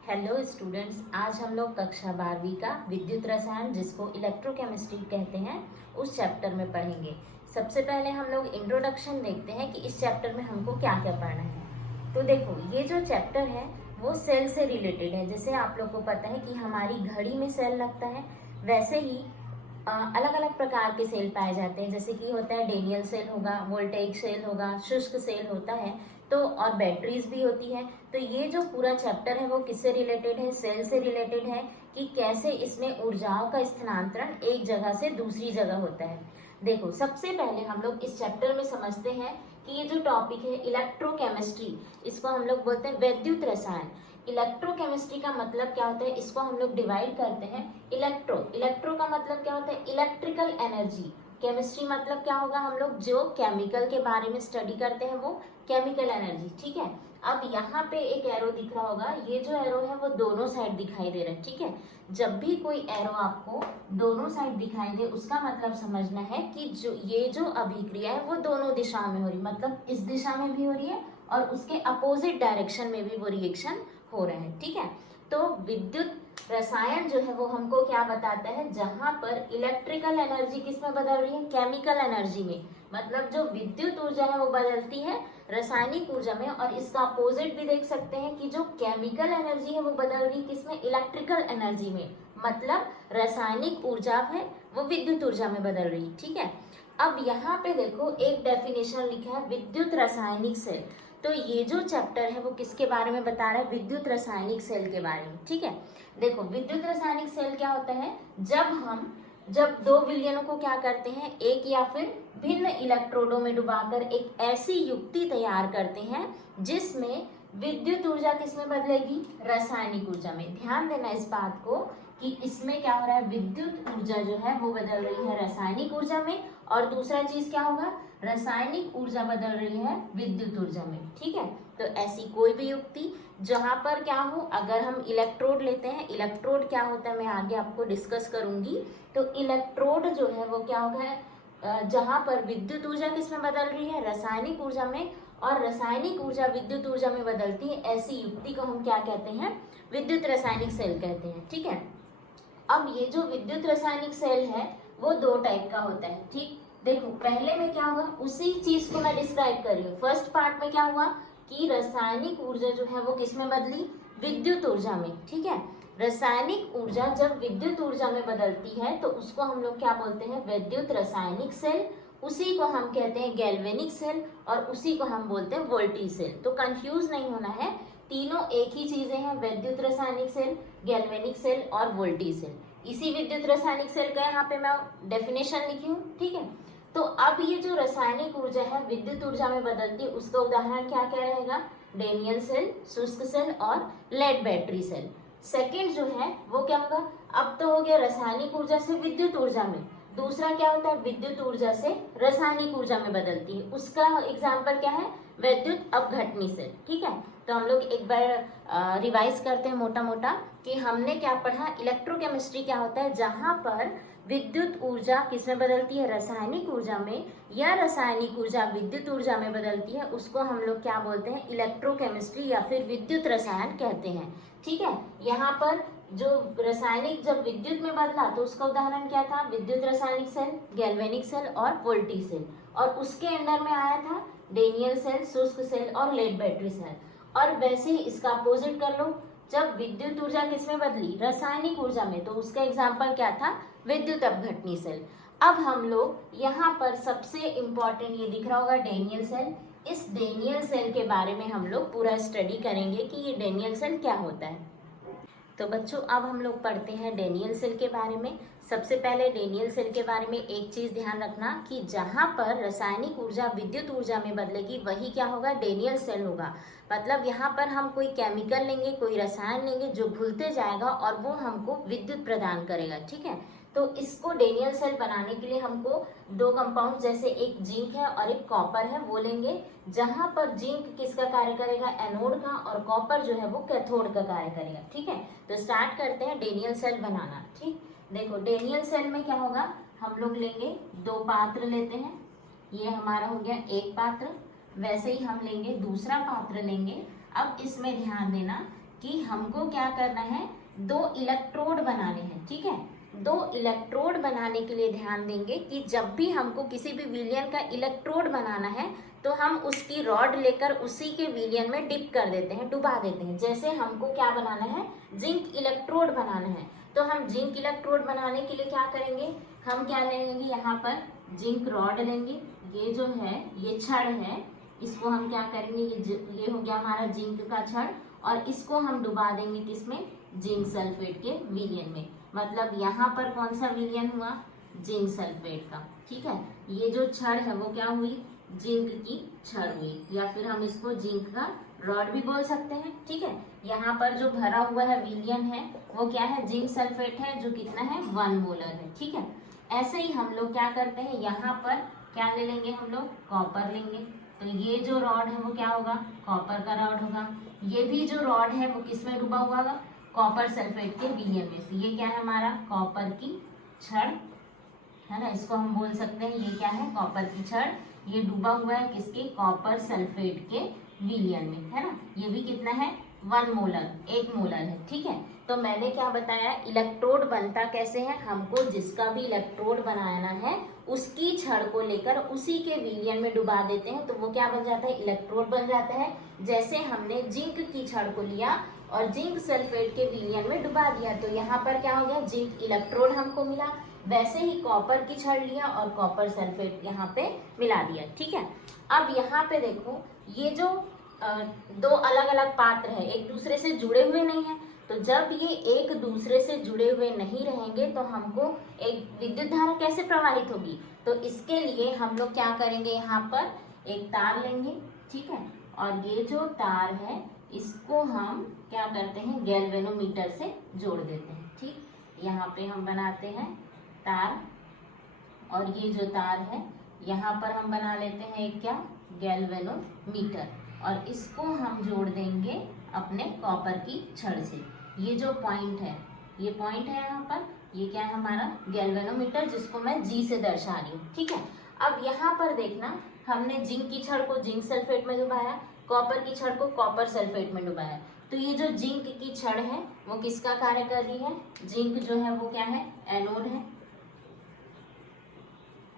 Hello students, आज हम लोग कक्षा 12वीं का विद्युत रसायन जिसको इलेक्ट्रोकेमिस्ट्री कहते हैं उस चैप्टर में पढ़ेंगे। सबसे पहले हम लोग इंट्रोडक्शन देखते हैं कि इस चैप्टर में हमको क्या क्या पढ़ना है। तो देखो, ये जो चैप्टर है वो सेल से रिलेटेड है। जैसे आप लोग को पता है कि हमारी घड़ी में सेल लगता है, वैसे ही अलग अलग प्रकार के सेल पाए जाते हैं। जैसे कि होता है डेनियल सेल होगा, वोल्टेइक सेल होगा, शुष्क सेल होता है, तो और बैटरीज भी होती है। तो ये जो पूरा चैप्टर है वो किससे रिलेटेड है? सेल से रिलेटेड है कि कैसे इसमें ऊर्जाओं का स्थानांतरण एक जगह से दूसरी जगह होता है। देखो, सबसे पहले हम लोग इस चैप्टर में समझते हैं कि ये जो टॉपिक है इलेक्ट्रोकेमिस्ट्री, इसको हम लोग बोलते हैं विद्युत रसायन। इलेक्ट्रोकेमिस्ट्री का मतलब क्या होता है, इसको हम लोग डिवाइड करते हैं। इलेक्ट्रो का मतलब क्या होता है? Electrical energy. केमिस्ट्री मतलब क्या होगा? हम लोग जो केमिकल के बारे में स्टडी करते हैं वो केमिकल एनर्जी। ठीक है। अब यहाँ पे एक एरो दिख रहा होगा, ये जो एरो है वो दोनों साइड दिखाई दे रहा है। ठीक है। जब भी कोई एरो आपको दोनों साइड दिखाई दे, उसका मतलब समझना है कि जो अभिक्रिया है वो दोनों दिशा में हो रही, मतलब इस दिशा में भी हो रही है और उसके अपोजिट डायरेक्शन में भी वो रिएक्शन हो रहा है। ठीक है। तो विद्युत रसायन जो है वो हमको क्या बताता है? जहां पर इलेक्ट्रिकल एनर्जी किस में बदल रही है? केमिकल एनर्जी में। मतलब जो विद्युत ऊर्जा है वो बदलती है रासायनिक ऊर्जा में, और इसका अपोजिट भी देख सकते हैं कि जो केमिकल एनर्जी है वो बदल रही है किसमें? इलेक्ट्रिकल एनर्जी में। मतलब रासायनिक ऊर्जा है वो विद्युत ऊर्जा में बदल रही है। ठीक है। अब यहाँ पे देखो, एक डेफिनेशन लिखा है विद्युत रासायनिक सेल। तो ये जो चैप्टर है वो किसके बारे में बता रहा है? विद्युत रासायनिक सेल के बारे में। ठीक है। देखो, विद्युत रासायनिक सेल क्या होता है? जब दो विलयनों को क्या करते हैं, एक या फिर भिन्न इलेक्ट्रोडों में डुबाकर एक ऐसी युक्ति तैयार करते हैं जिसमें विद्युत ऊर्जा किसमें बदलेगी? रासायनिक ऊर्जा में। ध्यान देना इस बात को कि इसमें क्या हो रहा है? विद्युत ऊर्जा जो है वो बदल रही है रासायनिक ऊर्जा में, और दूसरा चीज क्या होगा? रासायनिक ऊर्जा बदल रही है विद्युत ऊर्जा में। ठीक है। तो ऐसी कोई भी युक्ति जहां पर क्या हो, अगर हम इलेक्ट्रोड लेते हैं, इलेक्ट्रोड क्या होता है मैं आगे आपको डिस्कस करूंगी। तो इलेक्ट्रोड जो है वो क्या होगा? जहां पर विद्युत ऊर्जा किसमें बदल रही है? रासायनिक ऊर्जा में, और रासायनिक ऊर्जा विद्युत ऊर्जा में बदलती है, ऐसी युक्ति को हम क्या कहते हैं? विद्युत रासायनिक सेल कहते हैं। ठीक है। अब ये जो विद्युत रासायनिक सेल है वो दो टाइप का होता है। ठीक, देखो पहले में क्या हुआ, उसी चीज को मैं डिस्क्राइब कर रही हूँ। फर्स्ट पार्ट में क्या हुआ कि रासायनिक ऊर्जा जो है वो किसमें बदली? विद्युत ऊर्जा में। ठीक है। रासायनिक ऊर्जा जब विद्युत ऊर्जा में बदलती है तो उसको हम लोग क्या बोलते हैं? विद्युत रासायनिक सेल। उसी को हम कहते हैं गैल्वेनिक सेल, और उसी को हम बोलते हैं वोल्टेज सेल। तो कंफ्यूज नहीं होना है, तीनों एक ही चीजें हैं, विद्युत रासायनिक सेल, गैल्वेनिक सेल और वोल्टेज सेल। इसी विद्युत रासायनिक सेल का यहाँ पे मैं डेफिनेशन लिखी हूँ। ठीक है। तो अब ये जो रासायनिक ऊर्जा है विद्युत ऊर्जा में बदलती है, उसका उदाहरण क्या क्या रहेगा? डेनियल सेल, शुष्क सेल और लेड बैटरी सेल। सेकेंड जो है वो क्या होगा? अब तो हो गया रासायनिक ऊर्जा से विद्युत ऊर्जा में, दूसरा क्या होता है? विद्युत ऊर्जा से रासायनिक ऊर्जा में बदलती है। उसका एग्जाम्पल क्या है? विद्युत अपघटनी सेल। ठीक है। तो हम लोग एक बार रिवाइज करते हैं मोटा मोटा कि हमने क्या पढ़ा। इलेक्ट्रोकेमिस्ट्री क्या होता है? जहां पर विद्युत ऊर्जा किसमें बदलती है? रासायनिक ऊर्जा में, या रासायनिक ऊर्जा विद्युत ऊर्जा में बदलती है, उसको हम लोग क्या बोलते हैं? इलेक्ट्रोकेमिस्ट्री या फिर विद्युत रसायन कहते हैं। ठीक है। यहाँ पर जो रासायनिक जब विद्युत में बदला तो उसका उदाहरण क्या था? विद्युत रासायनिक सेल, गैल्वेनिक सेल और वोल्टेज सेल, और उसके अंडर में आया था डेनियल सेल, शुष्क सेल और लेड बैटरी सेल। और वैसे ही इसका अपोजिट कर लो, जब विद्युत ऊर्जा किसमें बदली? रासायनिक ऊर्जा में, तो उसका एग्जाम्पल क्या था? विद्युत अपघटनी सेल। अब हम लोग यहाँ पर सबसे इंपॉर्टेंट ये दिख रहा होगा डेनियल सेल। इस डेनियल सेल के बारे में हम लोग पूरा स्टडी करेंगे कि ये डेनियल सेल क्या होता है। तो बच्चों, अब हम लोग पढ़ते हैं डेनियल सेल के बारे में। सबसे पहले डेनियल सेल के बारे में एक चीज ध्यान रखना कि जहां पर रासायनिक ऊर्जा विद्युत ऊर्जा में बदलेगी वही क्या होगा? डेनियल सेल होगा। मतलब यहाँ पर हम कोई केमिकल लेंगे, कोई रसायन लेंगे जो घुलते जाएगा और वो हमको विद्युत प्रदान करेगा। ठीक है। तो इसको डेनियल सेल बनाने के लिए हमको दो कंपाउंड, जैसे एक जिंक है और एक कॉपर है, वो लेंगे। जहां पर जिंक किसका कार्य करेगा? एनोड का, और कॉपर जो है वो कैथोड का कार्य करेगा। ठीक है। तो स्टार्ट करते हैं डेनियल सेल बनाना। ठीक, देखो डेनियल सेल में क्या होगा? हम लोग लेंगे दो पात्र लेते हैं। ये हमारा हो गया एक पात्र। वैसे ही हम लेंगे दूसरा पात्र लेंगे। अब इसमें ध्यान देना कि हमको क्या करना है, 2 इलेक्ट्रोड बनाने हैं। ठीक है, 2 इलेक्ट्रोड बनाने के लिए ध्यान देंगे कि जब भी हमको किसी भी विलयन का इलेक्ट्रोड बनाना है तो हम उसकी रॉड लेकर उसी के विलयन में डिप कर देते हैं, डुबा देते हैं। जैसे हमको क्या बनाना है, जिंक इलेक्ट्रोड बनाना है, तो हम जिंक इलेक्ट्रोड बनाने के लिए क्या करेंगे, हम क्या लेंगे, यहाँ पर जिंक रॉड लेंगे। ये जो है ये छड़ है, इसको हम क्या करेंगे, ये हो गया हमारा जिंक का छड़, और इसको हम डुबा देंगे किसमें, जिंक सल्फेट के विलयन में। मतलब यहाँ पर कौन सा विलयन हुआ, जिंक सल्फेट का। ठीक है, ये जो छड़ है वो क्या हुई, जिंक की छड़ हुई, या फिर हम इसको जिंक का रॉड भी बोल सकते हैं। ठीक है, यहाँ पर जो भरा हुआ है विलयन है वो क्या है, जिंक सल्फेट है, जो कितना है, 1 मोलर है। ठीक है, ऐसे ही हम लोग क्या करते हैं, यहाँ पर क्या ले लेंगे, हम लोग कॉपर लेंगे। तो ये जो रॉड है वो क्या होगा, कॉपर का रॉड होगा। ये भी जो रॉड है वो किस में डूबा हुआ होगा, कॉपर सल्फेट के विलयन में। तो ये क्या है हमारा, कॉपर की छड़ है ना, इसको हम बोल सकते हैं ये क्या है, कॉपर की छड़। ये डूबा हुआ है किसके, कॉपर सल्फेट के विलयन में, है ना। ये भी कितना है, 1 मोलर, 1 मोलर है। ठीक है, तो मैंने क्या बताया, इलेक्ट्रोड बनता कैसे है, हमको जिसका भी इलेक्ट्रोड बनाना है उसकी छड़ को लेकर उसी के विलयन में डुबा देते हैं, तो वो क्या बन जाता है, इलेक्ट्रोड बन जाता है। जैसे हमने जिंक की छड़ को लिया और जिंक सल्फेट के विलयन में डुबा दिया, तो यहाँ पर क्या हो गया, जिंक इलेक्ट्रोड हमको मिला। वैसे ही कॉपर की छड़ लिया और कॉपर सल्फेट यहाँ पे मिला दिया। ठीक है, अब यहाँ पे देखो, ये जो 2 अलग अलग पात्र है, एक दूसरे से जुड़े हुए नहीं है, तो जब ये एक दूसरे से जुड़े हुए नहीं रहेंगे तो हमको एक विद्युत धारा कैसे प्रवाहित होगी। तो इसके लिए हम लोग क्या करेंगे, यहाँ पर एक तार लेंगे। ठीक है, और ये जो तार है इसको हम क्या करते हैं, गैल्वेनोमीटर से जोड़ देते हैं। ठीक, यहाँ पे हम बनाते हैं तार, और ये जो तार है यहाँ पर हम बना लेते हैं एक क्या, गैल्वेनोमीटर, और इसको हम जोड़ देंगे अपने कॉपर की छड़ से। ये जो पॉइंट है, ये पॉइंट है यहाँ पर, ये क्या है हमारा गैल्वेनोमीटर, जिसको मैं जी से दर्शा रही हूँ। ठीक है, अब यहाँ पर देखना, हमने जिंक की छड़ को जिंक सल्फेट में डुबाया, कॉपर की छड़ को कॉपर सल्फेट में डुबाया। तो ये जो जिंक की छड़ है वो किसका कार्य कर रही है, जिंक जो है वो क्या है, एनोड है।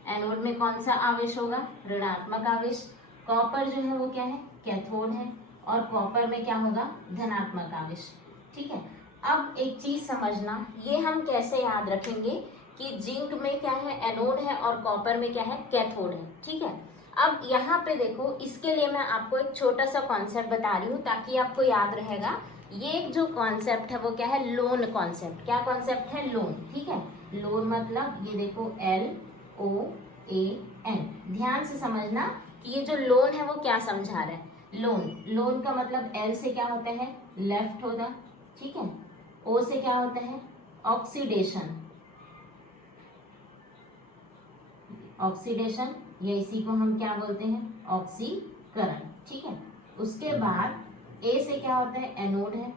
एनोड में कौन सा आवेश होगा, ऋणात्मक आवेश। कॉपर जो है वो क्या है, कैथोड है, और कॉपर में क्या होगा, धनात्मक आवेश। ठीक है, अब एक चीज समझना, ये हम कैसे याद रखेंगे कि जिंक में क्या है, एनोड है, और कॉपर में क्या है, कैथोड है। ठीक है, अब यहाँ पे देखो, इसके लिए मैं आपको एक छोटा सा कॉन्सेप्ट बता रही हूँ ताकि आपको याद रहेगा। ये जो कॉन्सेप्ट है वो क्या है, लोन कॉन्सेप्ट। क्या कॉन्सेप्ट है, लोन। ठीक है, लोन मतलब ये देखो LOAN, ध्यान से समझना कि ये जो लोन है वो क्या समझा रहा है। लोन का मतलब L से क्या होता है, लेफ्ट होगा। ठीक है, O से क्या होता है, ऑक्सीडेशन, ऑक्सीडेशन, या इसी को हम क्या बोलते हैं, ऑक्सीकरण। ठीक है, उसके बाद A से क्या होता है, एनोड है,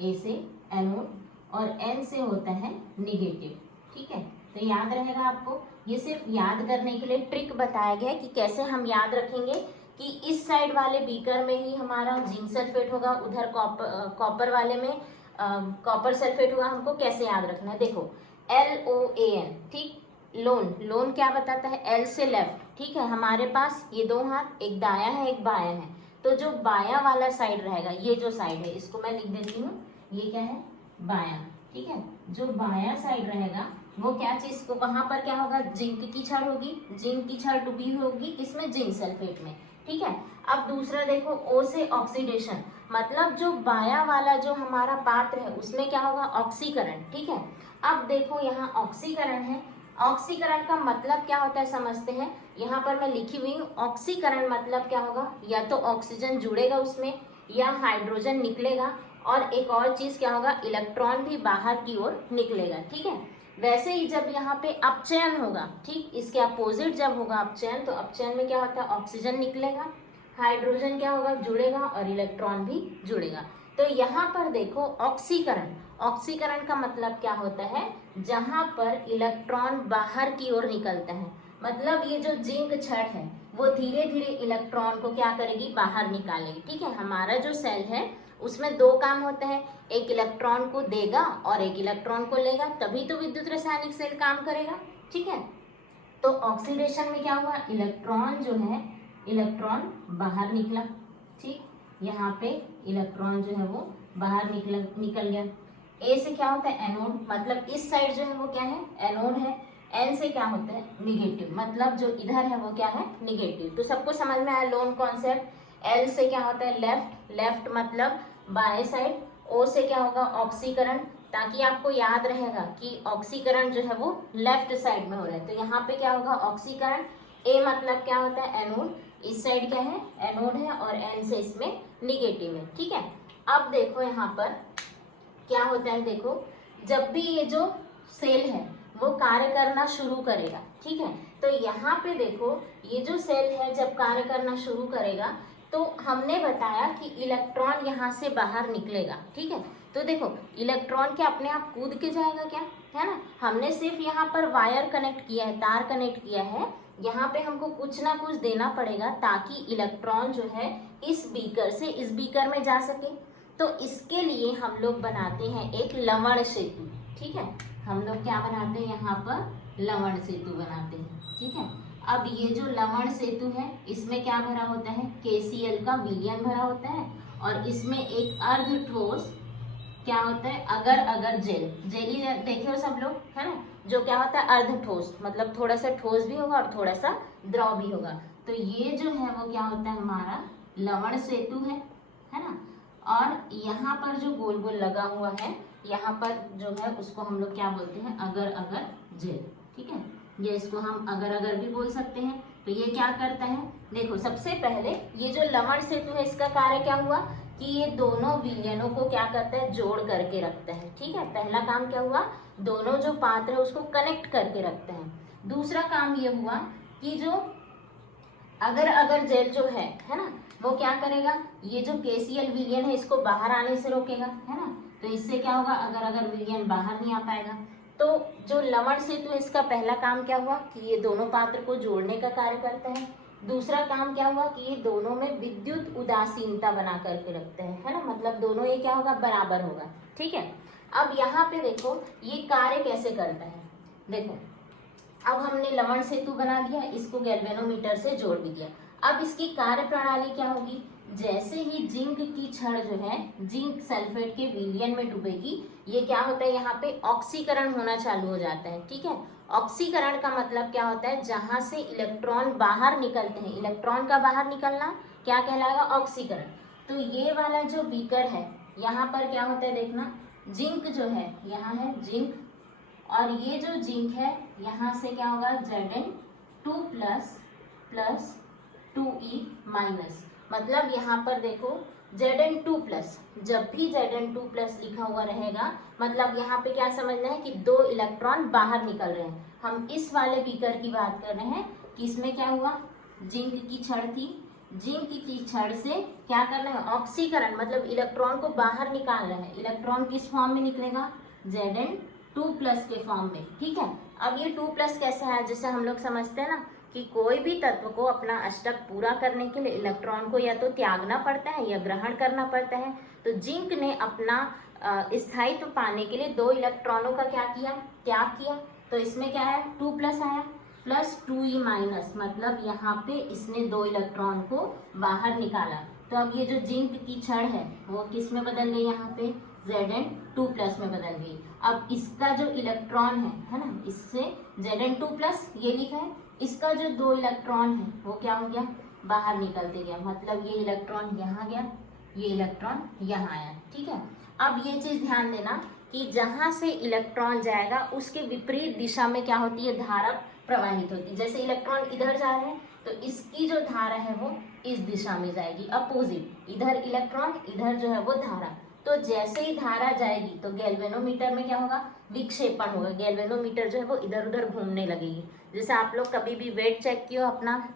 A से एनोड, और N से होता है निगेटिव। ठीक है, तो याद रहेगा आपको, ये सिर्फ याद करने के लिए ट्रिक बताया गया है कि कैसे हम याद रखेंगे कि इस साइड वाले बीकर में ही हमारा जिंक सल्फेट होगा, उधर कॉपर वाले में कॉपर सल्फेट होगा। हमको कैसे याद रखना है, देखो LOAN। ठीक, लोन क्या बताता है, L से लेफ्ट। ठीक है, हमारे पास ये 2 हाथ, एक दायां है एक बायां है, तो जो बायां वाला साइड रहेगा, ये जो साइड है इसको मैं लिख देती हूँ, ये क्या है, बायां। ठीक है, जो बायां साइड रहेगा वो क्या चीज को, वहां पर क्या होगा, जिंक की छड़ होगी, जिंक की छड़ डूबी होगी किसमें, जिंक सल्फेट में। ठीक है, अब दूसरा देखो, O से ऑक्सीडेशन, मतलब जो बायां वाला जो हमारा पात्र है उसमें क्या होगा, ऑक्सीकरण। ठीक है, अब देखो यहाँ ऑक्सीकरण है, ऑक्सीकरण का मतलब क्या होता है समझते हैं। यहाँ पर मैं लिखी हुई हूँ, ऑक्सीकरण मतलब क्या होगा, या तो ऑक्सीजन जुड़ेगा उसमें या हाइड्रोजन निकलेगा, और एक और चीज क्या होगा, इलेक्ट्रॉन भी बाहर की ओर निकलेगा। ठीक है, वैसे ही जब यहाँ पे अपचयन होगा, ठीक, इसके अपोजिट जब होगा अपचयन, तो अपचयन में क्या होता है, ऑक्सीजन निकलेगा, हाइड्रोजन क्या होगा, जुड़ेगा, और इलेक्ट्रॉन भी जुड़ेगा। तो यहाँ पर देखो ऑक्सीकरण, ऑक्सीकरण का मतलब क्या होता है, जहां पर इलेक्ट्रॉन बाहर की ओर निकलता है। मतलब ये जो जिंक छड़ है वो धीरे धीरे इलेक्ट्रॉन को क्या करेगी, बाहर निकालेगी। ठीक है, हमारा जो सेल है उसमें दो काम होते हैं, एक इलेक्ट्रॉन को देगा और एक इलेक्ट्रॉन को लेगा, तभी तो विद्युत रासायनिक सेल काम करेगा। ठीक है, तो ऑक्सीडेशन में क्या हुआ, इलेक्ट्रॉन जो है, इलेक्ट्रॉन बाहर निकला। ठीक, यहाँ पे इलेक्ट्रॉन जो है वो बाहर निकल गया। ए से क्या होता है, एनोड, मतलब इस साइड जो है वो क्या है, एनोड है। एन से क्या होता है, निगेटिव, मतलब जो इधर है वो क्या है, निगेटिव। तो सबको समझ में आया लोन कॉन्सेप्ट। एल से क्या होता है, लेफ्ट, लेफ्ट मतलब बाएं साइड। ओ से क्या होगा, ऑक्सीकरण, ताकि आपको याद रहेगा कि ऑक्सीकरण जो है वो लेफ्ट साइड में हो रहा है, तो यहाँ पे क्या होगा, ऑक्सीकरण। ए मतलब क्या होता है, एनोड, इस साइड क्या है, एनोड है, और एन से इसमें निगेटिव है। ठीक है, अब देखो यहाँ पर क्या होता है, देखो जब भी ये जो सेल है वो कार्य करना शुरू करेगा, ठीक है, तो यहाँ पे देखो ये जो सेल है जब कार्य करना शुरू करेगा तो हमने बताया कि इलेक्ट्रॉन यहाँ से बाहर निकलेगा। ठीक है, तो देखो इलेक्ट्रॉन क्या अपने आप कूद के जाएगा क्या, है ना, हमने सिर्फ यहाँ पर वायर कनेक्ट किया है, तार कनेक्ट किया है, यहाँ पे हमको कुछ ना कुछ देना पड़ेगा ताकि इलेक्ट्रॉन जो है इस बीकर से इस बीकर में जा सके। तो इसके लिए हम लोग बनाते हैं एक लवण सेतु। ठीक है, हम लोग क्या बनाते हैं, यहाँ पर लवण सेतु बनाते हैं। ठीक है, अब ये जो लवण सेतु है इसमें क्या भरा होता है, KCl का विलयन भरा होता है, और इसमें एक अर्ध ठोस क्या होता है, अगर अगर जेल, जेली देखे हो सब लोग, है ना, जो क्या होता है अर्ध ठोस, मतलब थोड़ा सा ठोस भी होगा और थोड़ा सा द्रव भी होगा। तो ये जो है वो क्या होता है, हमारा लवण सेतु है ना। और यहाँ पर जो गोल गोल लगा हुआ है, यहाँ पर जो है उसको हम लोग क्या बोलते हैं, अगर अगर जेल। ठीक है, ये इसको हम अगर अगर भी बोल सकते हैं। तो ये क्या करता है, देखो सबसे पहले ये जो लवण सेतु है इसका कार्य क्या हुआ कि ये दोनों विलयनों को क्या करता है, जोड़ करके रखता है। ठीक है, पहला काम क्या हुआ, दोनों जो पात्र है उसको कनेक्ट करके रखते हैं। दूसरा काम ये हुआ कि जो अगर अगर जेल जो है ना, वो क्या करेगा, ये जो KCl विलयन है इसको बाहर आने से रोकेगा, है ना, तो इससे क्या होगा, अगर अगर विलयन बाहर नहीं आ पाएगा। तो जो लवण सेतु है इसका पहला काम क्या हुआ कि ये दोनों पात्र को जोड़ने का कार्य करता है। दूसरा काम क्या हुआ कि ये दोनों में विद्युत उदासीनता बना करके रखते हैं, है ना, मतलब दोनों ये क्या होगा, बराबर होगा। ठीक है, अब यहाँ पे देखो ये कार्य कैसे करता है। देखो अब हमने लवण सेतु बना दिया, इसको गैल्वेनोमीटर से जोड़ भी दिया। अब इसकी कार्य प्रणाली क्या होगी, जैसे ही जिंक की छड़ जो है जिंक सल्फेट के विलयन में डूबेगी, ये क्या होता है, यहाँ पे ऑक्सीकरण होना चालू हो जाता है। ठीक है, ऑक्सीकरण का मतलब क्या होता है, जहां से इलेक्ट्रॉन बाहर निकलते हैं, इलेक्ट्रॉन का बाहर निकलना क्या कहलाएगा, ऑक्सीकरण। तो ये वाला जो बीकर है यहाँ पर क्या होता है, देखना जिंक जो है यहाँ है जिंक, और ये जो जिंक है यहाँ से क्या होगा, Zn2 प्लस 2E माइनस, मतलब यहाँ पर देखो Zn2 जब भी Zn2 लिखा हुआ रहेगा मतलब यहाँ पे क्या समझना है कि दो इलेक्ट्रॉन बाहर निकल रहे हैं। हम इस वाले बीकर की बात कर रहे हैं कि इसमें क्या हुआ, जिंक की छड़ थी, जिंक की छड़ से क्या करना है, ऑक्सीकरण, मतलब इलेक्ट्रॉन को बाहर निकाल रहे हैं। इलेक्ट्रॉन किस फॉर्म में निकलेगा, Zn2 के फॉर्म में। ठीक है, अब ये 2 कैसे है, जैसे हम लोग समझते हैं ना कि कोई भी तत्व को अपना अष्टक पूरा करने के लिए इलेक्ट्रॉन को या तो त्यागना पड़ता है या ग्रहण करना पड़ता है। तो जिंक ने अपना स्थायित्व पाने के लिए 2 इलेक्ट्रॉनों का क्या किया, त्याग किया। तो इसमें क्या है, 2 आया प्लस 2E माइनस, मतलब यहाँ पे इसने 2 इलेक्ट्रॉन को बाहर निकाला। तो अब ये जो जिंक की छड़ है वो किस में बदल गई, यहाँ पे Zn2 में बदल गई। अब इसका जो इलेक्ट्रॉन है ना, इससे Zn2 ये लिखा है, इसका जो 2 इलेक्ट्रॉन है वो क्या हो गया, बाहर निकलते गया, मतलब ये इलेक्ट्रॉन यहाँ गया, ये इलेक्ट्रॉन यहाँ आया। ठीक है, अब ये चीज ध्यान देना कि जहां से इलेक्ट्रॉन जाएगा उसके विपरीत दिशा में क्या होती है, धारा प्रवाहित होती है। जैसे इलेक्ट्रॉन इधर जा रहे हैं तो इसकी जो धारा है वो इस दिशा में जाएगी, अपोजिट, इधर इलेक्ट्रॉन इधर जो है वो धारा। तो जैसे ही धारा जाएगी तो गैल्वेनोमीटर में क्या होगा, विक्षेपण होगा, गैल्वेनोमीटर जो है वो इधर उधर घूमने लगेगी। जैसे आप लोग कभी भी वेट चेक किया अपना,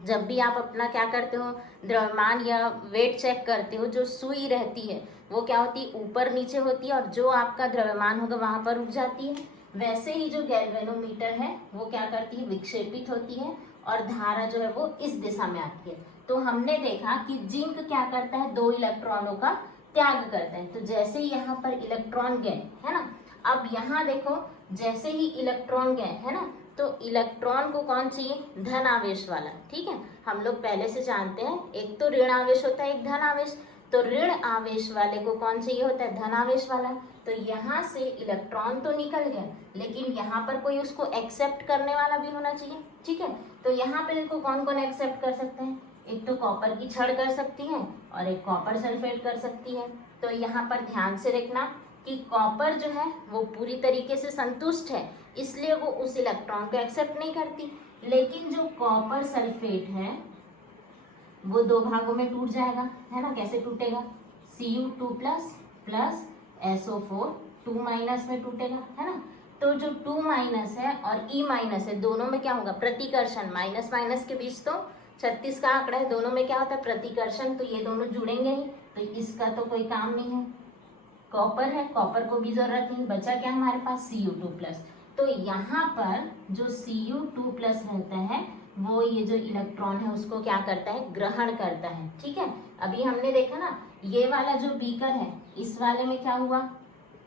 जब भी आप अपना क्या करते हो, द्रव्यमान या वेट चेक करते हो, जो सुई रहती है वो क्या होती है, ऊपर नीचे होती है, और जो आपका द्रव्यमान होगा वहां पर रुक जाती है। वैसे ही जो गैल्वेनोमीटर है वो क्या करती है, विक्षेपित होती है और धारा जो है वो इस दिशा में आती है। तो हमने देखा कि जिंक क्या करता है, 2 इलेक्ट्रॉनों का त्याग करता है। तो जैसे ही यहाँ पर इलेक्ट्रॉन गए, है ना, अब यहाँ देखो जैसे ही इलेक्ट्रॉन गए, है ना, तो इलेक्ट्रॉन को कौन चाहिए, धन आवेश वाला। ठीक है, हम लोग पहले से जानते हैं एक तो ऋण आवेश होता है, एक धन आवेश। तो ऋण आवेश वाले को कौन चाहिए होता है, धन आवेश वाला। तो यहाँ से इलेक्ट्रॉन तो निकल गया, लेकिन यहाँ पर कोई उसको एक्सेप्ट करने वाला भी होना चाहिए। ठीक है, तो यहाँ पे देखो कौन कौन एक्सेप्ट कर सकते हैं, एक तो कॉपर की छड़ कर सकती है और एक कॉपर सल्फेट कर सकती है। तो यहाँ पर ध्यान से देखना कि कॉपर जो है वो पूरी तरीके से संतुष्ट है, इसलिए वो उस इलेक्ट्रॉन को एक्सेप्ट नहीं करती। लेकिन जो कॉपर सल्फेट है वो दो भागों में टूट जाएगा, है ना। कैसे टूटेगा, Cu2 प्लस SO4 2 माइनस में टूटेगा, है ना। तो जो 2 माइनस है और E माइनस है, दोनों में क्या होगा, प्रतिकर्षण। माइनस माइनस के बीच तो 36 का आंकड़ा है, दोनों में क्या होता है, प्रतिकर्षण। तो ये दोनों जुड़ेंगे ही, तो इसका तो कोई काम नहीं है। कॉपर है, कॉपर को भी जरूरत नहीं, बचा क्या हमारे पास, Cu2 तो यहाँ पर जो Cu2 रहता है वो ये जो इलेक्ट्रॉन है उसको क्या करता है, ग्रहण करता है। ठीक है, अभी हमने देखा ना ये वाला जो बीकर है, इस वाले में क्या हुआ,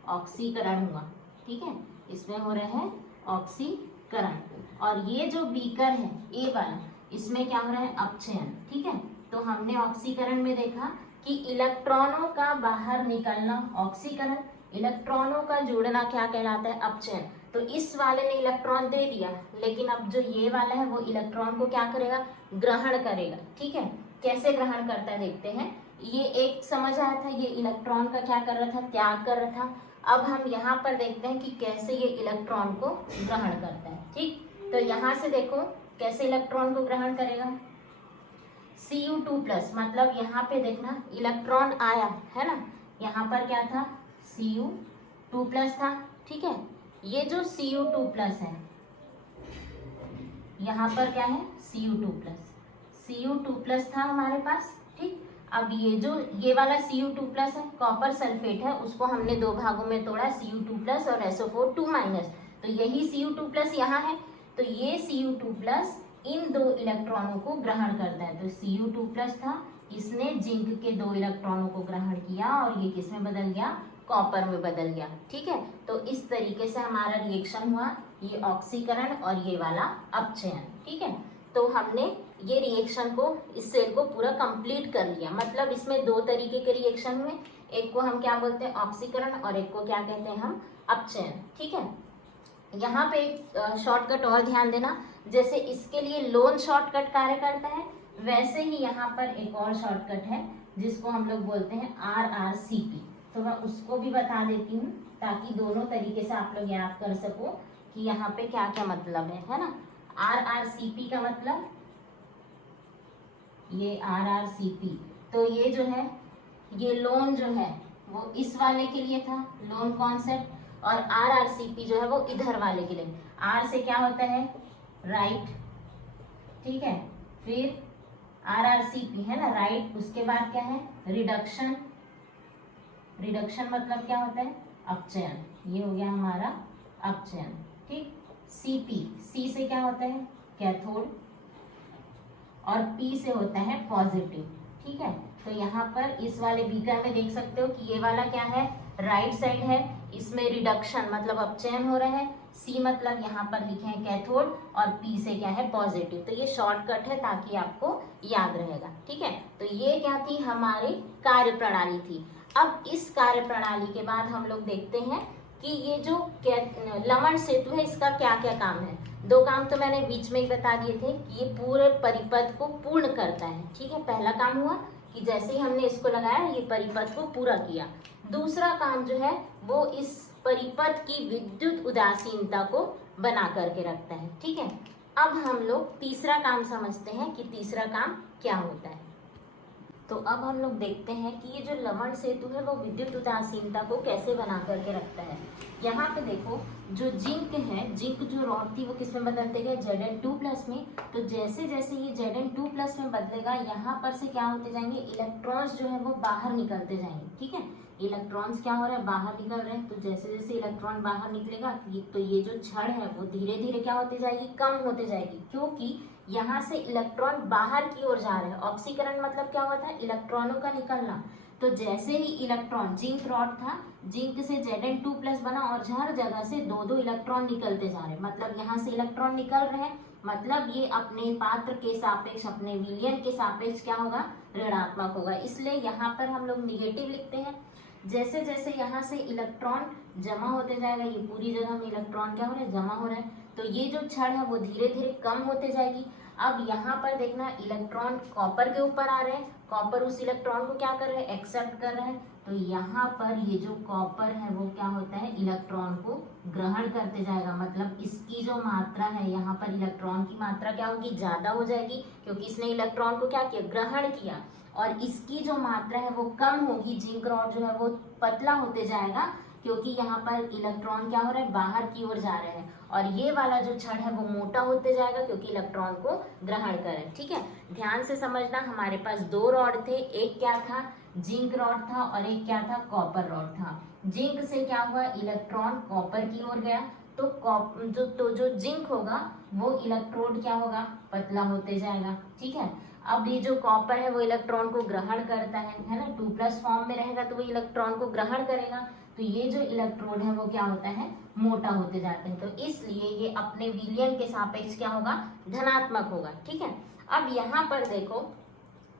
ऑक्सीकरण हुआ। ठीक है, इसमें हो रहा है ऑक्सीकरण। और ये जो बीकर है ए वाला, इसमें क्या हो रहा है, अपचयन। ठीक है, तो हमने ऑक्सीकरण में देखा कि इलेक्ट्रॉनों का बाहर निकलना ऑक्सीकरण, इलेक्ट्रॉनों का जुड़ना क्या कहलाता है, अपचयन। तो इस वाले ने इलेक्ट्रॉन दे दिया, लेकिन अब जो ये वाला है वो इलेक्ट्रॉन को क्या करेगा, ग्रहण करेगा। ठीक है, कैसे ग्रहण करता है देखते हैं। ये एक समझ आया था, ये इलेक्ट्रॉन का क्या कर रहा था, त्याग कर रहा था। अब हम यहाँ पर देखते हैं कि कैसे ये इलेक्ट्रॉन को ग्रहण करता है। ठीक, तो यहाँ से देखो कैसे इलेक्ट्रॉन को ग्रहण करेगा। Cu2 मतलब यहाँ पे देखना इलेक्ट्रॉन आया, है ना, यहाँ पर क्या था, Cu2 था। ठीक है, ये जो Cu2 है, यहाँ पर क्या है, Cu2 था हमारे पास। ठीक, अब ये वाला Cu2 है, कॉपर सल्फेट है, उसको हमने दो भागों में तोड़ा, Cu2 और SO4 2 माइनस। तो यही Cu2 यहाँ है, तो ये Cu2 इन दो इलेक्ट्रॉनों को ग्रहण करता है। तो Cu2 था, इसने जिंक के दो इलेक्ट्रॉनों को ग्रहण किया और ये किस में बदल गया, कॉपर में बदल गया। ठीक है, तो इस तरीके से हमारा रिएक्शन हुआ, ये ऑक्सीकरण और ये वाला अपचयन। ठीक है, तो हमने ये रिएक्शन को, इस सेल को पूरा कंप्लीट कर लिया। मतलब इसमें दो तरीके के रिएक्शन हुए, एक को हम क्या बोलते हैं, ऑक्सीकरण, और एक को क्या कहते हैं हम, अपचयन। ठीक है, यहाँ पे एक शॉर्टकट और ध्यान देना, जैसे इसके लिए लोन शॉर्टकट कार्य करता है, वैसे ही यहाँ पर एक और शॉर्टकट है जिसको हम लोग बोलते हैं RRCP। तो मैं उसको भी बता देती हूँ ताकि दोनों तरीके से आप लोग याद कर सको कि यहाँ पे क्या क्या मतलब है ना। RRCP का मतलब, ये RRCP, तो ये जो है, ये लोन जो है वो इस वाले के लिए था, लोन कॉन्सेप्ट, और RRCP जो है वो इधर वाले के लिए। R से क्या होता है, राइट। ठीक है, फिर RRCP है ना, राइट, उसके बाद क्या है, रिडक्शन। रिडक्शन मतलब क्या होता है, अपचयन। ये हो गया हमारा अपचयन। ठीक, C से क्या होता है, कैथोड, और P से होता है पॉजिटिव। ठीक है, तो यहाँ पर इस वाले बीकर में देख सकते हो कि ये वाला क्या है, राइट साइड है, इसमें रिडक्शन मतलब अपचयन हो रहा है। C मतलब यहाँ पर लिखे हैं कैथोड, और P से क्या है, पॉजिटिव। तो ये शॉर्टकट है ताकि आपको याद रहेगा। ठीक है, तो ये क्या थी, हमारी कार्य प्रणाली थी। अब इस कार्य प्रणाली के बाद हम लोग देखते हैं कि ये जो लवण सेतु है इसका क्या क्या काम है। दो काम तो मैंने बीच में ही बता दिए थे कि ये पूरे परिपथ को पूर्ण करता है। ठीक है, पहला काम हुआ कि जैसे ही हमने इसको लगाया ये परिपथ को पूरा किया। दूसरा काम जो है वो इस परिपथ की विद्युत उदासीनता को बना करके रखता है। ठीक है, अब हम लोग तीसरा काम समझते हैं कि तीसरा काम क्या होता है। तो अब हम लोग देखते हैं कि ये जो लवण सेतु है वो विद्युत उदासीनता को कैसे बना करके रखता है। यहाँ पे देखो जो जिंक है, जिंक जो रॉड थी वो किस में बदलते गए, Zn2+ में। तो जैसे जैसे ये Zn2+ में बदलेगा, यहाँ पर से क्या होते जाएंगे, इलेक्ट्रॉन्स जो है वो बाहर निकलते जाएंगे। ठीक है, इलेक्ट्रॉन्स क्या हो रहा है, बाहर निकल रहे हैं। तो जैसे जैसे इलेक्ट्रॉन बाहर निकलेगा तो ये जो छड़ है वो धीरे धीरे क्या होती जाएगी, कम होती जाएगी, क्योंकि यहाँ से इलेक्ट्रॉन बाहर की ओर जा रहे हैं। ऑक्सीकरण मतलब क्या होता है, इलेक्ट्रॉनों का निकलना। तो जैसे ही इलेक्ट्रॉन, जिंक रॉड था, जिंक से Zn2+ बना और हर जगह से दो दो इलेक्ट्रॉन निकलते जा रहे हैं, मतलब यहाँ से इलेक्ट्रॉन निकल रहे हैं, मतलब ये अपने पात्र के सापेक्ष, अपने विलयन के सापेक्ष क्या होगा, ऋणात्मक होगा। इसलिए यहाँ पर हम लोग निगेटिव लिखते हैं। जैसे जैसे यहाँ से इलेक्ट्रॉन जमा होते जाएगा, ये पूरी जगह में इलेक्ट्रॉन क्या हो रहा है, जमा हो रहा है, तो ये जो छड़ है वो धीरे धीरे कम होते जाएगी। अब यहाँ पर देखना, इलेक्ट्रॉन कॉपर के ऊपर आ रहे हैं, कॉपर उस इलेक्ट्रॉन को क्या कर रहे हैं, एक्सेप्ट कर रहे हैं, तो यहाँ पर ये जो कॉपर है वो क्या होता है, इलेक्ट्रॉन को ग्रहण करते जाएगा, मतलब इसकी जो मात्रा है यहाँ पर इलेक्ट्रॉन की मात्रा क्या होगी, ज्यादा हो जाएगी, क्योंकि इसने इलेक्ट्रॉन को क्या किया, ग्रहण किया। और इसकी जो मात्रा है वो कम होगी, जिंक रॉड जो है वो पतला होते जाएगा, क्योंकि यहाँ पर इलेक्ट्रॉन क्या हो रहा है, बाहर की ओर जा रहे हैं, और ये वाला जो छड़ है वो मोटा होते जाएगा क्योंकि इलेक्ट्रॉन को ग्रहण करे। ठीक है, ध्यान से समझना, हमारे पास दो रॉड थे, एक क्या था, जिंक रॉड था, और एक क्या था, कॉपर रॉड था। जिंक से क्या हुआ, इलेक्ट्रॉन कॉपर की ओर गया, तो जो जिंक होगा वो इलेक्ट्रोड क्या होगा, पतला होते जाएगा। ठीक है, अब ये जो कॉपर है वो इलेक्ट्रॉन को ग्रहण करता है ना, 2+ फॉर्म में रहेगा तो वो इलेक्ट्रॉन को ग्रहण करेगा, तो ये जो इलेक्ट्रोड है वो क्या होता है, मोटा होते जाते हैं, तो इसलिए ये अपने विलयन के सापेक्ष क्या होगा, धनात्मक होगा। ठीक है, अब यहाँ पर देखो,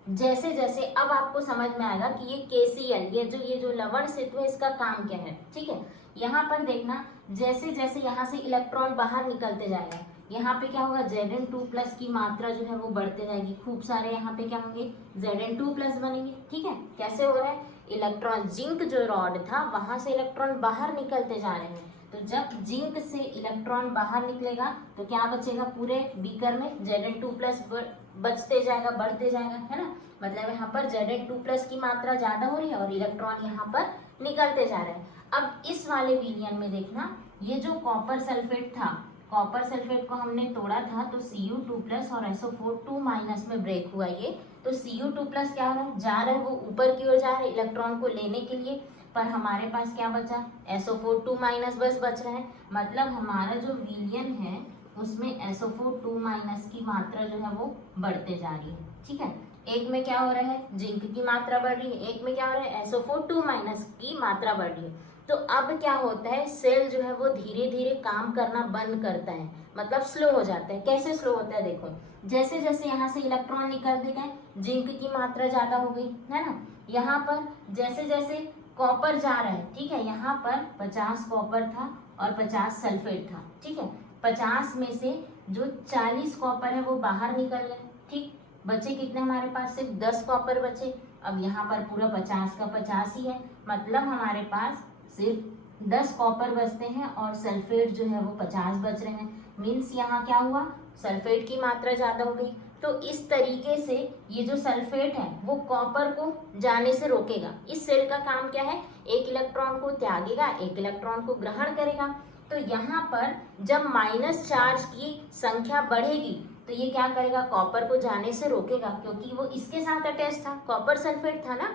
जैसे जैसे अब आपको समझ में आएगा कि ये KCl, ये जो लवण सेतु है, इसका काम क्या है। ठीक है, यहाँ पर देखना, जैसे जैसे यहाँ से इलेक्ट्रॉन बाहर निकलते जाएगा, यहाँ पे क्या होगा, Zn2+ की मात्रा जो है वो बढ़ते जाएगी, खूब सारे यहाँ पे क्या होंगे, Zn2+ बनेंगे। ठीक है, कैसे हो रहा है, इलेक्ट्रॉन, जिंक जो रॉड था वहां से इलेक्ट्रॉन बाहर निकलते जा रहे हैं, तो जब जिंक से इलेक्ट्रॉन बाहर निकलेगा तो क्या बचेगा, पूरे बीकर में Zn2+ बचते जाएगा, बढ़ते जाएगा, है ना, मतलब यहाँ पर Zn2+ की मात्रा ज्यादा हो रही है और इलेक्ट्रॉन यहाँ पर निकलते जा रहे हैं। अब इस वाले विलयन में देखना, ये जो कॉपर सल्फेट था, कॉपर सल्फेट को हमने तोड़ा था तो Cu2+ और SO4 2- में ब्रेक हुआ ये, तो Cu2+ क्या हो रहा है, जा रहा है, वो ऊपर की ओर जा रहा है इलेक्ट्रॉन को लेने के लिए, पर हमारे पास क्या बचा, SO4 2- बस बच रहा है, मतलब हमारा जो विलयन है उसमें SO4 2- की मात्रा जो है वो बढ़ते जा रही है। ठीक है, एक में क्या हो रहा है, जिंक की मात्रा बढ़ रही है, एक में क्या हो रहा है, SO4 2- की मात्रा बढ़ रही है। तो अब क्या होता है, सेल जो है वो धीरे धीरे काम करना बंद करता है, मतलब स्लो हो जाता है। कैसे स्लो होता है, देखो, जैसे जैसे यहाँ से इलेक्ट्रॉन निकलते गए, जिंक की मात्रा ज्यादा हो गई, है ना, यहाँ पर जैसे जैसे कॉपर जा रहा है, ठीक है, यहाँ पर 50 कॉपर था और 50 सल्फेट था। ठीक है, 50 में से जो 40 कॉपर है वो बाहर निकल गए, ठीक, बचे कितने हमारे पास, सिर्फ 10 कॉपर बचे। अब यहाँ पर पूरा 50 का 50 ही है, मतलब हमारे पास सिर्फ 10 कॉपर बचते हैं और सल्फेट जो है वो 50 बच रहे हैं, मीन्स यहाँ क्या हुआ, सल्फेट की मात्रा ज्यादा हो गई। तो इस तरीके से ये जो सल्फेट है वो कॉपर को जाने से रोकेगा। इस सेल का काम क्या है, एक इलेक्ट्रॉन को त्यागेगा, एक इलेक्ट्रॉन को ग्रहण करेगा। तो यहाँ पर जब माइनस चार्ज की संख्या बढ़ेगी तो ये क्या करेगा, कॉपर को जाने से रोकेगा, क्योंकि वो इसके साथ अटैच था, कॉपर सल्फेट था ना,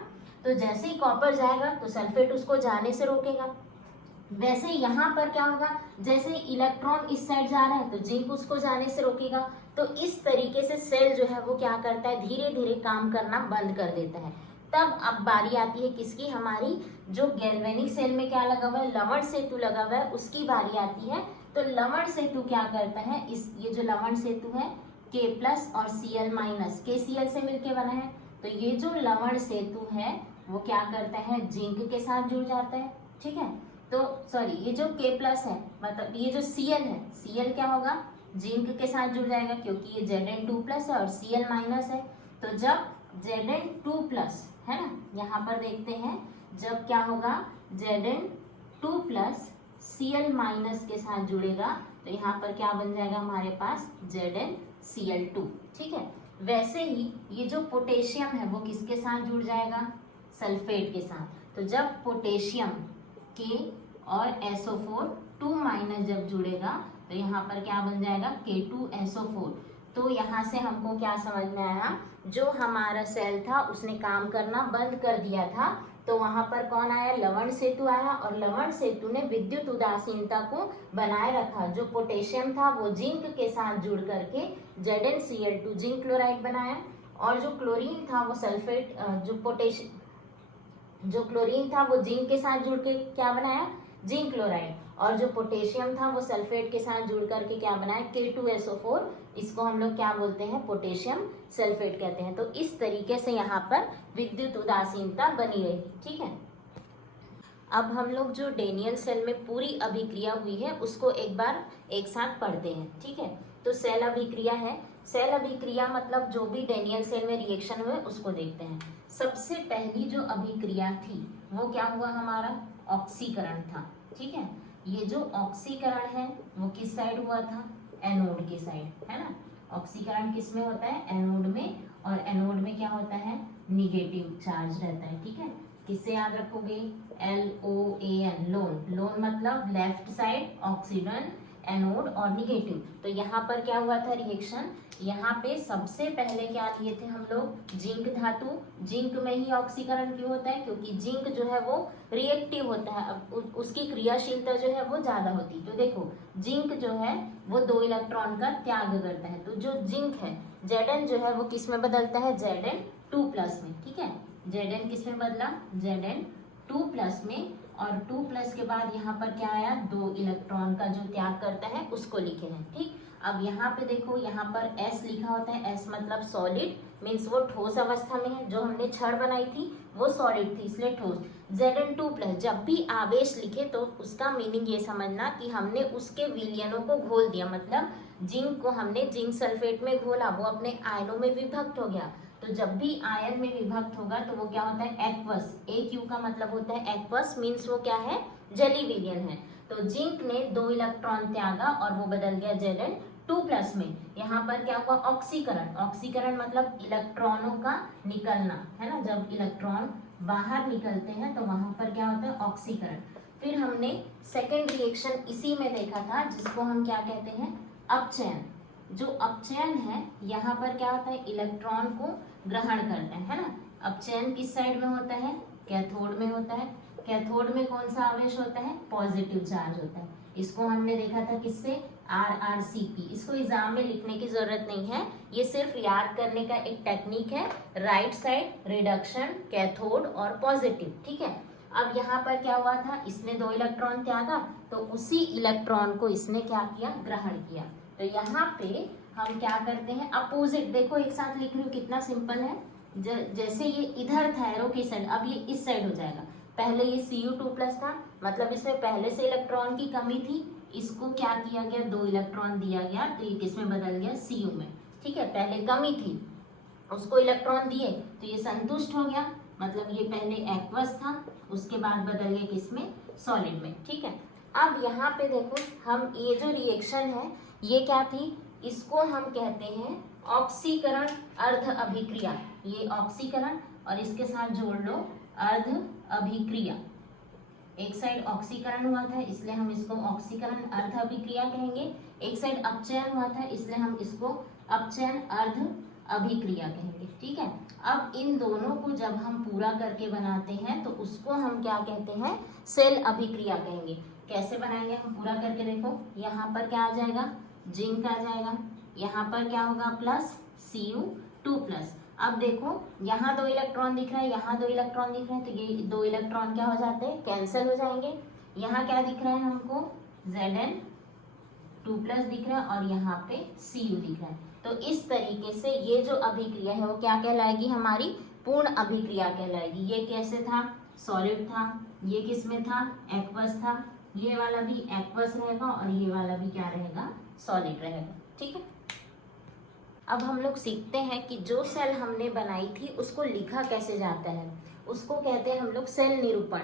तो जैसे ही कॉपर जाएगा तो सल्फेट उसको जाने से रोकेगा। वैसे यहाँ पर क्या होगा, जैसे इलेक्ट्रॉन इस साइड जा रहा है तो जिंक उसको जाने से रोकेगा। तो इस तरीके से सेल जो है वो क्या करता है, धीरे धीरे काम करना बंद कर देता है। तब अब बारी आती है किसकी, हमारी जो गैल्वेनिक सेल में क्या लगा हुआ है, लवण सेतु लगा हुआ है, उसकी बारी आती है। तो लवण सेतु क्या करता है, ये जो लवण सेतु है K+ और Cl- KCl से मिलके बना है, तो ये जो लवण सेतु है वो क्या करता है, जिंक के साथ जुड़ जाता है। ठीक है, तो सॉरी, ये जो K+ है, मतलब ये जो Cl है, Cl क्या होगा, जिंक के साथ जुड़ जाएगा, क्योंकि ये Zn2+ है और Cl- है। तो जब Zn2+ है ना, यहाँ पर देखते हैं, जब क्या होगा, Zn2+ Cl- के साथ जुड़ेगा तो यहाँ पर क्या बन जाएगा हमारे पास, ZnCl2। ठीक है, वैसे ही ये जो पोटेशियम है वो किसके साथ जुड़ जाएगा, सल्फेट के साथ। तो जब पोटेशियम K और SO4 2- जब जुड़ेगा तो यहाँ पर क्या बन जाएगा, K2SO4। तो यहाँ से हमको क्या समझ में आया, जो हमारा सेल था उसने काम करना बंद कर दिया था, तो वहां पर कौन आया, लवण सेतु आया, और लवण सेतु ने विद्युत उदासीनता को बनाए रखा। जो पोटेशियम था वो जिंक के साथ जुड़ करके ZnCl2 जिंक क्लोराइड बनाया, और जो क्लोरीन था वो सल्फेट, जो पोटेशियम जो क्लोरीन था वो जिंक के साथ जुड़ के क्या बनाया, जिंक क्लोराइड, और जो पोटेशियम था वो सल्फेट के साथ जुड़ करके क्या बनाया, K2SO4, इसको हम लोग क्या बोलते हैं, पोटेशियम सल्फेट कहते हैं। तो इस तरीके से यहाँ पर विद्युत उदासीनता बनी रही, ठीक है। अब हम लोग जो डेनियल सेल में पूरी अभिक्रिया हुई है उसको एक बार एक साथ पढ़ते हैं, ठीक है। तो सेल अभिक्रिया है, सेल अभिक्रिया मतलब जो भी डेनियल सेल में रिएक्शन हुए उसको देखते हैं। सबसे पहली जो अभिक्रिया थी वो क्या हुआ, हमारा ऑक्सीकरण था, ठीक है। ये जो ऑक्सीकरण है वो किस साइड हुआ था, एनोड की साइड, है ना। ऑक्सीकरण किस में होता है, एनोड में, और एनोड में क्या होता है, निगेटिव चार्ज रहता है, ठीक है। किससे याद रखोगे, LOAN, लोन, लोन मतलब लेफ्ट साइड ऑक्सीजन, एनोड और निगेटिव। तो यहाँ पर क्या हुआ था रिएक्शन, यहाँ पे सबसे पहले क्या लिए थे हम लोग, जिंक धातु। जिंक में ही ऑक्सीकरण क्यों होता है, क्योंकि जिंक जो है वो रिएक्टिव होता है, अब उसकी क्रियाशीलता जो है वो ज्यादा होती है। तो देखो जिंक जो है वो 2 इलेक्ट्रॉन का त्याग करता है, तो जो जिंक है Zn जो है वो किस में बदलता है, Zn2+ में, ठीक है। Zn किस में बदला, Zn2+ में, और 2+ के बाद यहाँ पर क्या आया, 2 इलेक्ट्रॉन का जो त्याग करता है उसको लिखे हैं, ठीक। अब यहाँ पे देखो, यहाँ पर S लिखा होता है, S मतलब सॉलिड, मीन्स वो ठोस अवस्था में है। जो हमने छड़ बनाई थी वो सॉलिड थी, इसलिए ठोस। Zn2+, जब भी आवेश लिखे तो उसका मीनिंग ये समझना कि हमने उसके विलयनों को घोल दिया, मतलब जिंक को हमने जिंक सल्फेट में घोला, वो अपने आयनों में विभक्त हो गया। तो जब भी आयन में विभक्त होगा तो वो क्या होता है, एक्वस। AQ का मतलब होता है एक्वस, मीन्स वो क्या है, जली विलयन है। तो जिंक ने 2 इलेक्ट्रॉन त्यागा और वो बदल गया Zn2+ में। यहाँ पर क्या हुआ, ऑक्सीकरण। ऑक्सीकरण मतलब इलेक्ट्रॉनों का निकलना, है ना। जब इलेक्ट्रॉन बाहर निकलते हैं तो वहां पर क्या होता है, ऑक्सीकरण। फिर हमने सेकेंड रिएक्शन इसी में देखा था जिसको हम क्या कहते हैं, अपचयन। जो अपचयन है यहाँ पर क्या होता है, इलेक्ट्रॉन को ग्रहण करता है ना। अपचयन किस साइड में होता है, कैथोड में होता है। कैथोड में कौन सा आवेश होता है, पॉजिटिव चार्ज होता है। इसको हमने देखा था किससे, RRCP। इसको एग्जाम में लिखने की जरूरत नहीं है, ये सिर्फ याद करने का एक टेक्निक है, राइट साइड रिडक्शन, कैथोड और पॉजिटिव, ठीक है। अब यहाँ पर क्या हुआ था, इसने 2 इलेक्ट्रॉन त्यागा, तो उसी इलेक्ट्रॉन को इसने क्या किया, ग्रहण किया। तो यहाँ पे हम क्या करते हैं, अपोजिट, देखो एक साथ लिख रही हूँ, कितना सिंपल है। जैसे ये इधर था एरो की साइड, अब ये इस साइड हो जाएगा। पहले ये Cu2+ था, मतलब इसमें पहले से इलेक्ट्रॉन की कमी थी, इसको क्या किया गया, 2 इलेक्ट्रॉन दिया गया, तो ये किसमें बदल गया, Cu में, ठीक है। पहले कमी थी, उसको इलेक्ट्रॉन दिए तो ये संतुष्ट हो गया, मतलब ये पहले एक्वस था, उसके बाद बदल गया किसमें, सॉलिड में, ठीक है। अब यहाँ पे देखो, हम ये जो रिएक्शन है ये क्या थी, इसको हम कहते हैं ऑक्सीकरण अर्ध अभिक्रिया। ये ऑक्सीकरण और इसके साथ जोड़ लो अर्ध अभिक्रिया। एक साइड ऑक्सीकरण हुआ था इसलिए हम इसको ऑक्सीकरण अर्ध अभिक्रिया कहेंगे, एक साइड अपचयन हुआ था इसलिए हम इसको अपचयन अर्ध अभिक्रिया कहेंगे, ठीक है। अब इन दोनों को जब हम पूरा करके बनाते हैं तो उसको हम क्या कहते हैं, सेल अभिक्रिया कहेंगे। कैसे बनाएंगे हम पूरा करके, देखो यहाँ पर क्या आ जाएगा, जिंक आ जाएगा, यहाँ पर क्या होगा, प्लस Cu2+। अब देखो यहाँ 2 इलेक्ट्रॉन दिख रहा है, यहाँ 2 इलेक्ट्रॉन दिख रहे हैं, तो ये 2 इलेक्ट्रॉन क्या हो जाते हैं, कैंसिल हो जाएंगे। यहाँ क्या दिख रहा है हमको, Zn2+ दिख रहा है और यहाँ पे Cu दिख रहा है। तो इस तरीके से ये जो अभिक्रिया है वो क्या कहलाएगी, हमारी पूर्ण अभिक्रिया कहलाएगी। ये कैसे था, सॉलिड था, ये किस में था, एक्वस था, ये वाला भी एक्वस रहेगा और ये वाला भी क्या रहेगा, सॉलिड रहेगा, ठीक है। अब हम लोग सीखते हैं कि जो सेल हमने बनाई थी उसको लिखा कैसे जाता है, उसको कहते हैं हम लोग सेल निरूपण।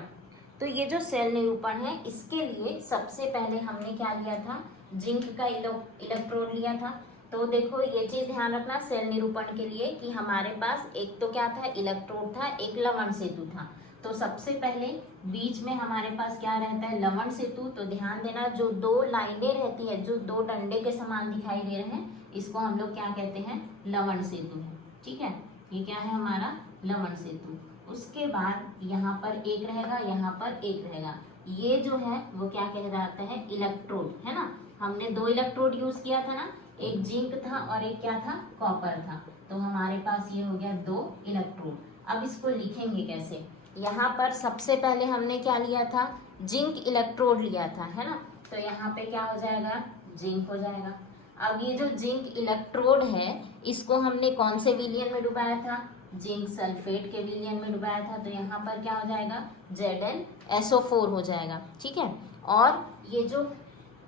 तो ये जो सेल निरूपण है इसके लिए सबसे पहले हमने क्या लिया था, जिंक का इलेक्ट्रोड लिया था। तो देखो ये चीज ध्यान रखना सेल निरूपण के लिए कि हमारे पास एक तो क्या था, इलेक्ट्रोड था, एक लवण सेतु था। तो सबसे पहले बीच में हमारे पास क्या रहता है, लवण सेतु। तो ध्यान देना जो 2 लाइनें रहती है, जो 2 डंडे के समान दिखाई दे रहे हैं, इसको हम लोग क्या कहते हैं, लवण सेतु है, ठीक है। ये क्या है हमारा लवण सेतु। उसके बाद यहाँ पर एक रहेगा, यहाँ पर एक रहेगा, ये जो है वो क्या कहलाता है, इलेक्ट्रोड, है ना। हमने 2 इलेक्ट्रोड यूज किया था ना, एक जिंक था और एक क्या था, कॉपर था। तो हमारे पास ये हो गया 2 इलेक्ट्रोड। अब इसको लिखेंगे कैसे, यहाँ पर सबसे पहले हमने क्या लिया था, जिंक इलेक्ट्रोड लिया था, है ना। तो यहाँ पे क्या हो जाएगा, जिंक हो जाएगा। अब ये जो जिंक इलेक्ट्रोड है इसको हमने कौन से विलियन में डुबाया था, जिंक सल्फेट के विलियन में डुबाया था। तो यहाँ पर क्या हो जाएगा, ZnSO4 हो जाएगा, ठीक है। और ये जो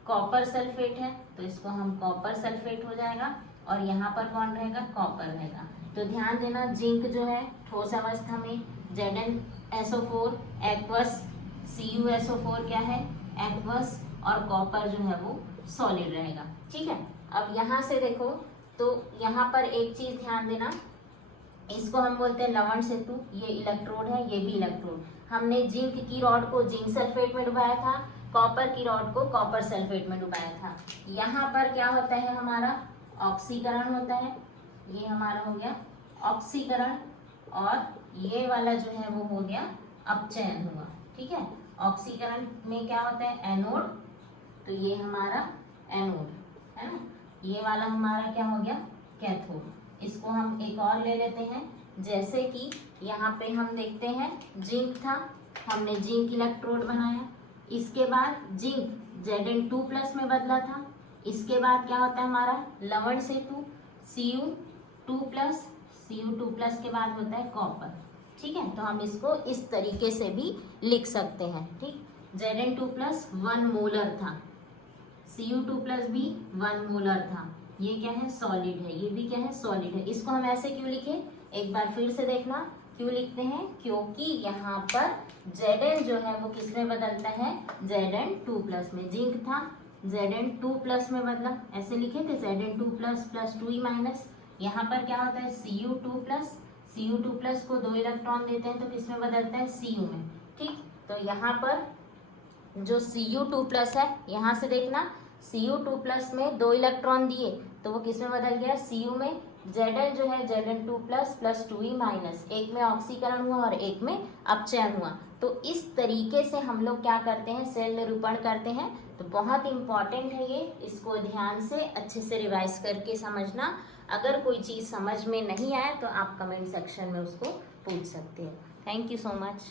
कॉपर सल्फेट है तो इसको हम कॉपर सल्फेट हो जाएगा, और यहाँ पर कौन रहेगा, कॉपर रहेगा। तो ध्यान देना, जिंक जो है ठोस अवस्था में ZnSO4 एक्वस, CuSO4 क्या है, एक्वस, और कॉपर जो है वो सॉलिड रहेगा, ठीक है। अब यहाँ से देखो, तो यहाँ पर एक चीज ध्यान देना, इसको हम बोलते हैं लवण सेतु। ये इलेक्ट्रोड है, ये भी इलेक्ट्रोड। हमने जिंक की रॉड को जिंक सल्फेट में डुबाया था, कॉपर की रॉड को कॉपर सल्फेट में डुबाया था। यहाँ पर क्या होता है, हमारा ऑक्सीकरण होता है। ये हमारा हो गया ऑक्सीकरण, और ये वाला जो है वो हो गया अपचयन हुआ, ठीक है। ऑक्सीकरण में क्या होता है, एनोड, तो ये हमारा एनोड है ना। ये वाला हमारा क्या हो गया, कैथोड। इसको हम एक और ले लेते हैं, जैसे कि यहाँ पे हम देखते हैं जिंक था, हमने जिंक इलेक्ट्रोड बनाया, इसके बाद जिंक Zn2+ में बदला था। इसके बाद क्या होता है हमारा लवण सेतु, Cu2+, Cu2+ के बाद होता है कॉपर, ठीक है। तो हम इसको इस तरीके से भी लिख सकते हैं, ठीक। Zn2+ 1 मोलर था, Cu2+ भी 1 मोलर था। ये क्या है, सॉलिड है, ये भी क्या है, सॉलिड है। इसको हम ऐसे क्यों लिखे, एक बार फिर से देखना क्यों लिखते हैं, क्योंकि यहाँ पर Zn जो है वो किस में बदलता है, Zn2+ में। जिंक था, Zn2+ में बदला, ऐसे लिखे थे Zn2+ + 2E-। यहाँ पर क्या होता है, Cu2+, Cu2+ को 2 इलेक्ट्रॉन देते हैं तो किस में बदलता है, Cu में, ठीक। तो यहाँ पर जो Cu2+ है, यहाँ से देखना Cu2+ में 2 इलेक्ट्रॉन दिए तो वो किस में बदल गया, Cu में। Zn जो है Zn2+ + 2E-, एक में ऑक्सीकरण हुआ और एक में अपचयन हुआ। तो इस तरीके से हम लोग क्या करते हैं, सेल निरूपण करते हैं। तो बहुत इंपॉर्टेंट है ये, इसको ध्यान से अच्छे से रिवाइज करके समझना। अगर कोई चीज़ समझ में नहीं आए तो आप कमेंट सेक्शन में उसको पूछ सकते हो। Thank you so much.